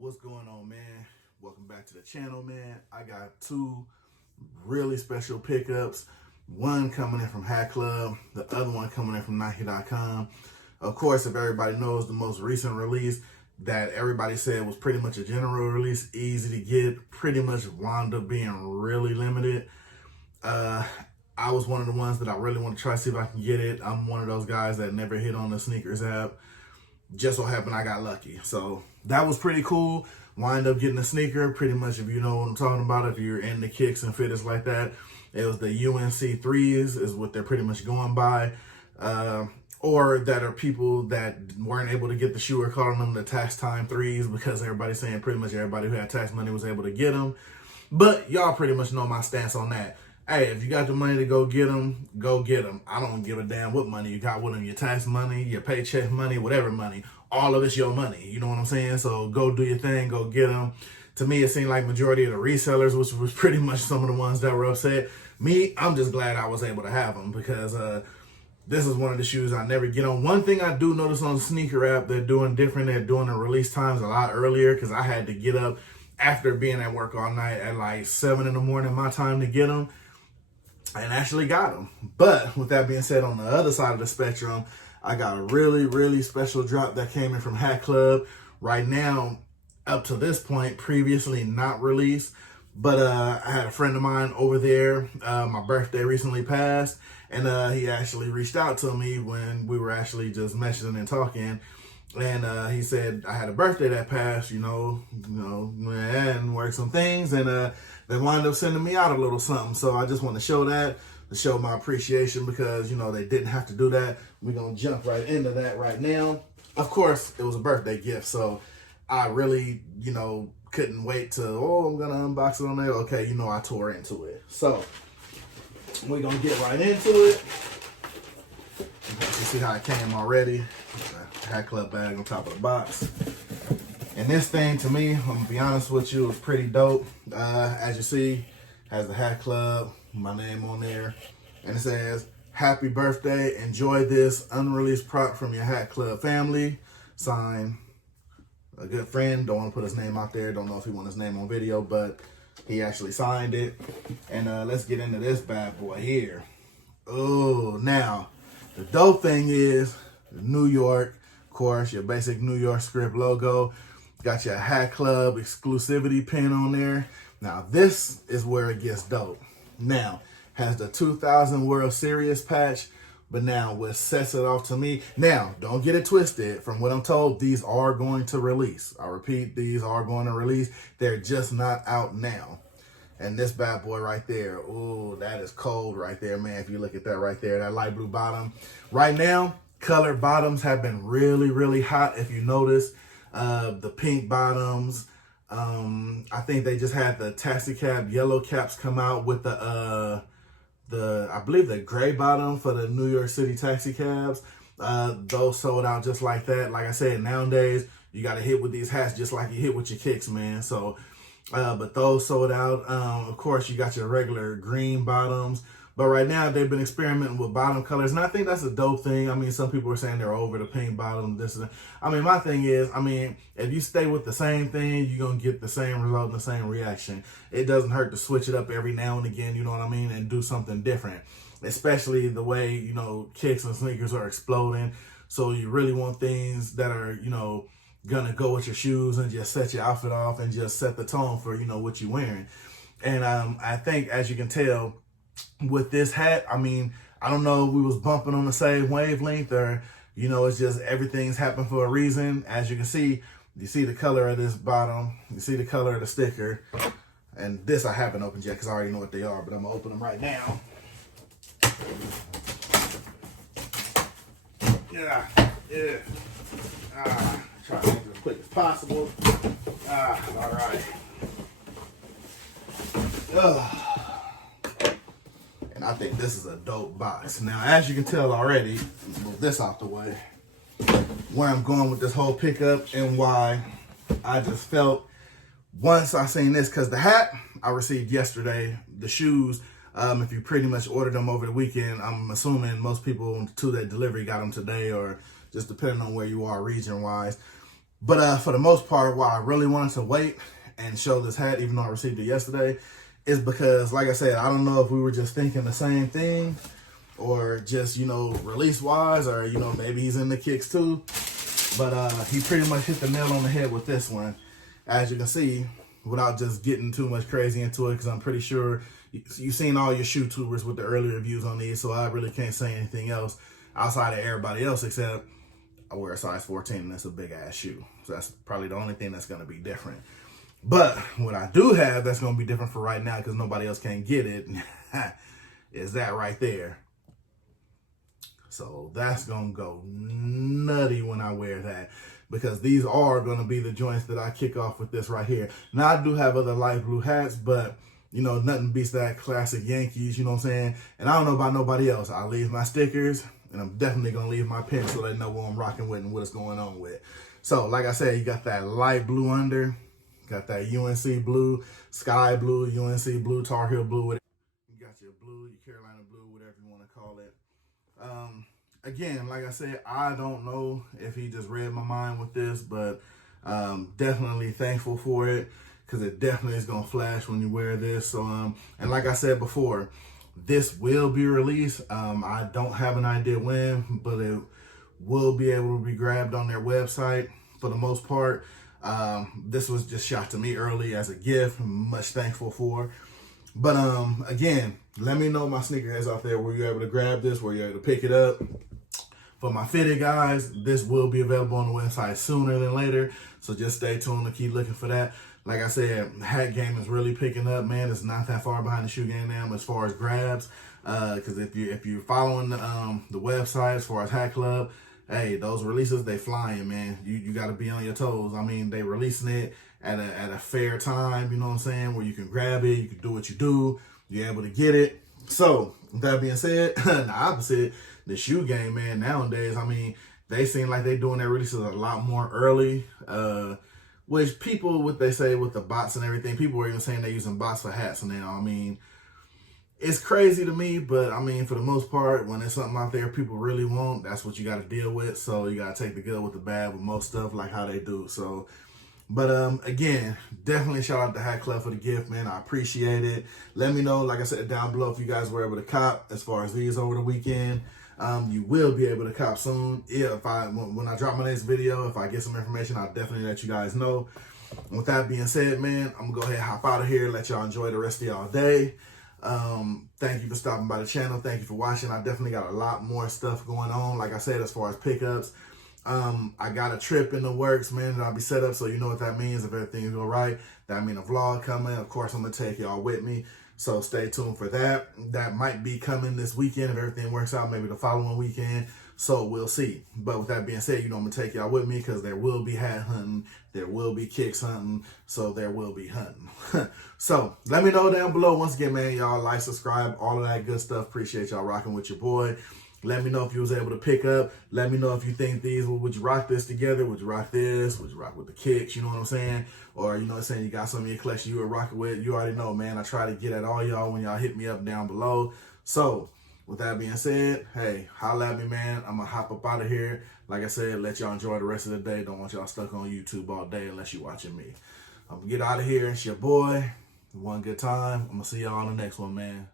What's going on, man? Welcome back to the channel, man. I got two really special pickups. One coming in from HatClub, the other one coming in from Nike.com. Of course, if everybody knows, the most recent release that everybody said was pretty much a general release, easy to get, pretty much wound up being really limited. I was one of the ones that I really want to try to see if I can get it. I'm one of those guys that never hit on the sneakers app. Just so happened I got lucky. So that was pretty cool. Wind up getting a sneaker. Pretty much, if you know what I'm talking about, if you're into kicks and fitteds like that, it was the UNC 3s is what they're pretty much going by. Or that are people that weren't able to get the shoe or calling them the tax time 3s because everybody's saying pretty much everybody who had tax money was able to get them. But y'all pretty much know my stance on that. Hey, if you got the money to go get them, go get them. I don't give a damn what money you got with them. Your tax money, your paycheck money, whatever money. All of it's your money. You know what I'm saying? So go do your thing. Go get them. To me, it seemed like majority of the resellers, which was pretty much some of the ones that were upset. Me, I'm just glad I was able to have them because this is one of the shoes I never get on. One thing I do notice on the sneaker app, they're doing different. They're doing the release times a lot earlier because I had to get up after being at work all night at like 7 in the morning, my time to get them. And actually got them. But with that being said, on the other side of the spectrum, I got a really, really special drop that came in from HatClub. Right now, up to this point, previously not released. But I had a friend of mine over there. My birthday recently passed. And he actually reached out to me when we were actually just messaging and talking. And he said, I had a birthday that passed, and worked some things. And they wound up sending me out a little something. So I just want to show that, to show my appreciation because, they didn't have to do that. We're going to jump right into that right now. Of course, it was a birthday gift. So I really, couldn't wait to, I'm going to unbox it on there. Okay, I tore into it. So we're going to get right into it. You see how it came already. HatClub bag on top of the box. And this thing, to me, I'm going to be honest with you, is pretty dope. As you see, has the HatClub, my name on there. And it says, happy birthday. Enjoy this unreleased prop from your HatClub family. Signed, a good friend. Don't want to put his name out there. Don't know if he wants his name on video, but he actually signed it. And let's get into this bad boy here. Oh, now, the dope thing is New York, of course, your basic New York script logo. Got your HatClub exclusivity pin on there. Now, this is where it gets dope. Now, has the 2000 World Series patch, but now what sets it off to me. Now, don't get it twisted. From what I'm told, these are going to release. I repeat, these are going to release. They're just not out now. And this bad boy right there, ooh, that is cold right there, man. If you look at that right there, that light blue bottom. Right now, colored bottoms have been really, really hot, if you notice. The pink bottoms. I think they just had the taxi cab yellow caps come out with I believe the gray bottom for the New York City taxi cabs. Those sold out just like that. Like I said, nowadays you got to hit with these hats just like you hit with your kicks, man. So, but those sold out. Of course, you got your regular green bottoms. But right now, they've been experimenting with bottom colors. And I think that's a dope thing. I mean, some people are saying they're over the pink bottom, this and that. I mean, my thing is, if you stay with the same thing, you're going to get the same result and the same reaction. It doesn't hurt to switch it up every now and again, you know what I mean, and do something different. Especially the way, kicks and sneakers are exploding. So you really want things that are, going to go with your shoes and just set your outfit off and just set the tone for, what you're wearing. And I think, as you can tell, with this hat, I don't know if we was bumping on the same wavelength or, it's just everything's happened for a reason. As you can see, you see the color of this bottom, you see the color of the sticker, and this I haven't opened yet because I already know what they are, but I'm going to open them right now. Yeah. Try to make it as quick as possible. All right. And I think this is a dope box. Now, as you can tell already, move this out the way, where I'm going with this whole pickup and why I just felt once I seen this, because the hat I received yesterday, the shoes, if you pretty much ordered them over the weekend, I'm assuming most people to that delivery got them today or just depending on where you are region-wise. But for the most part, why I really wanted to wait and show this hat, even though I received it yesterday, is because, like I said, I don't know if we were just thinking the same thing or just, you know, release-wise, or, you know, maybe he's in the kicks too. But he pretty much hit the nail on the head with this one, as you can see, without just getting too much crazy into it, because I'm pretty sure you've seen all your shoe tubers with the early reviews on these, so I really can't say anything else outside of everybody else, except I wear a size 14 and that's a big ass shoe. So that's probably the only thing that's going to be different. But what I do have that's going to be different for right now, because nobody else can get it, is that right there. So that's going to go nutty when I wear that, because these are going to be the joints that I kick off with this right here. Now, I do have other light blue hats, but, you know, nothing beats that classic Yankees, you know what I'm saying? And I don't know about nobody else. I leave my stickers, and I'm definitely going to leave my pin so they know what I'm rocking with and what's going on with. So, like I said, you got that light blue under, got that UNC blue, sky blue, UNC blue, Tar Heel blue. You got your blue, your Carolina blue, whatever you want to call it. Again, like I said, I don't know if he just read my mind with this, but definitely thankful for it, because it definitely is going to flash when you wear this. So, and like I said before, this will be released. I don't have an idea when, but it will be able to be grabbed on their website for the most part. This was just shot to me early as a gift. I'm much thankful for. But again, let me know, my sneakerheads out there, were you able to grab this? Were you able to pick it up? For my fitted guys, this will be available on the website sooner than later. So just stay tuned and keep looking for that. Like I said, hat game is really picking up, man. It's not that far behind the shoe game now as far as grabs. Because if you're following the website as far as HatClub, hey, those releases, they flying, man. You got to be on your toes. I mean, they releasing it at a fair time, you know what I'm saying, where you can grab it, you can do what you do, you're able to get it. So, with that being said, the opposite, the shoe game, man, nowadays, I mean, they seem like they're doing their releases a lot more early, which people, what they say with the bots and everything, people were even saying they're using bots for hats now. I mean, it's crazy to me, but I mean, for the most part, when there's something out there people really want, that's what you got to deal with. So you got to take the good with the bad with most stuff, like how they do. So, but again, definitely shout out to HatClub for the gift, man. I appreciate it. Let me know, like I said, down below, if you guys were able to cop as far as these over the weekend. You will be able to cop soon. Yeah, when I drop my next video, if I get some information, I'll definitely let you guys know. With that being said, man, I'm gonna go ahead and hop out of here. Let y'all enjoy the rest of y'all day. Thank you for stopping by the channel. Thank you for watching. I definitely got a lot more stuff going on. Like I said, as far as pickups, I got a trip in the works, man, that I'll be set up. So you know what that means. If everything go right, that means a vlog coming. Of course, I'm gonna take y'all with me. So stay tuned for that. That might be coming this weekend if everything works out, maybe the following weekend. So we'll see. But with that being said, you know, I'm going to take y'all with me, because there will be hat hunting. There will be kicks hunting. So there will be hunting. So let me know down below. Once again, man, y'all like, subscribe, all of that good stuff. Appreciate y'all rocking with your boy. Let me know if you was able to pick up. Let me know if you think these, would you rock this together? Would you rock this? Would you rock with the kicks? You know what I'm saying? Or, you know what I'm saying, you got some of your collection you were rocking with. You already know, man. I try to get at all y'all when y'all hit me up down below. So, with that being said, hey, holla at me, man. I'm going to hop up out of here. Like I said, let y'all enjoy the rest of the day. Don't want y'all stuck on YouTube all day unless you're watching me. I'm going to get out of here. It's your boy. One good time. I'm going to see y'all on the next one, man.